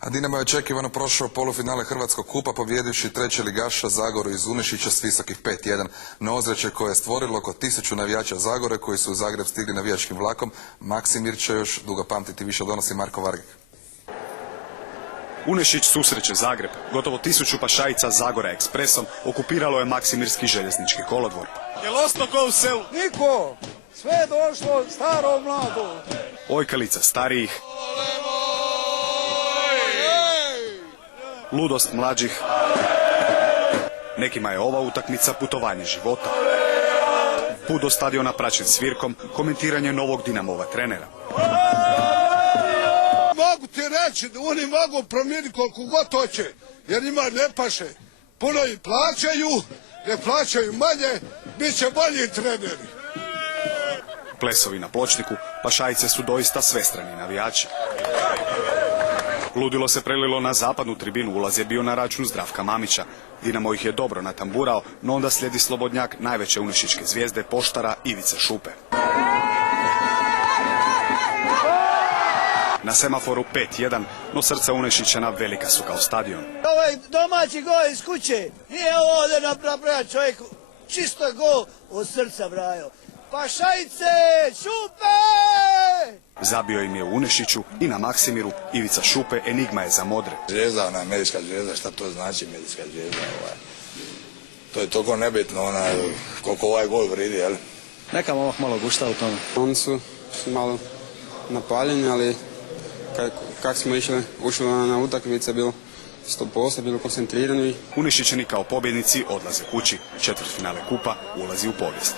A Dinamo je očekivano prošao polufinale Hrvatskog kupa pobjedivši treće ligaša Zagoru iz Unešića s visokih 5-1. No ozračje koje je stvorilo oko 1000 navijača Zagore koji su u Zagreb stigli navijačkim vlakom, Maksimir će još dugo pamtiti, više donosi Marko Vargik. Unešić susreće Zagreb. Gotovo 1000 pašajica Zagora ekspresom okupiralo je Maksimirski željeznički kolodvor. Jel ostao ko u selu? Niko! Sve je došlo, staro, mlado. Ojkalica starijih, ludost mlađih. Nekima je ova utakmica putovanje života. Put do stadiona praćen svirkom, komentiranje novog Dinamova trenera. Mogu ti reći da oni mogu promijeniti koliko god hoće, jer njima ne paše. Puno ih plaćaju, ne plaćaju manje, bit će bolji treneri. Plesovi na pločniku, pašajice su doista svestrani navijači. Ludilo se prelilo na zapadnu tribinu, ulaz je bio na račun Zdravka Mamića. Dinamo ih je dobro natamburao, no onda slijedi slobodnjak najveće unešičke zvijezde poštara Ivice Šupe. Na semaforu 5-1, no srca Unešićana velika su kao stadion. Ovaj domaći gol iz kuće, nije ovdje napravio čovjek, čisto je gol od srca brajo. Pašajice, Šupe! Zabio im je u Unešiću i na Maksimiru. Ivica Šupe enigma je za modre. Zvijezda, ona medijska zvijezda, šta to znači medijska zvijezda? To je toliko nebitno, koliko ovaj gol vridi, jel? Neka momak malo gušta u tome. Oni su malo napaljeni, ali kako smo ušli na utakmice, bilo 100%, bilo koncentrirani. Unešićani kao pobjednici odlaze kući. Četvrtfinale kupa ulazi u povijest.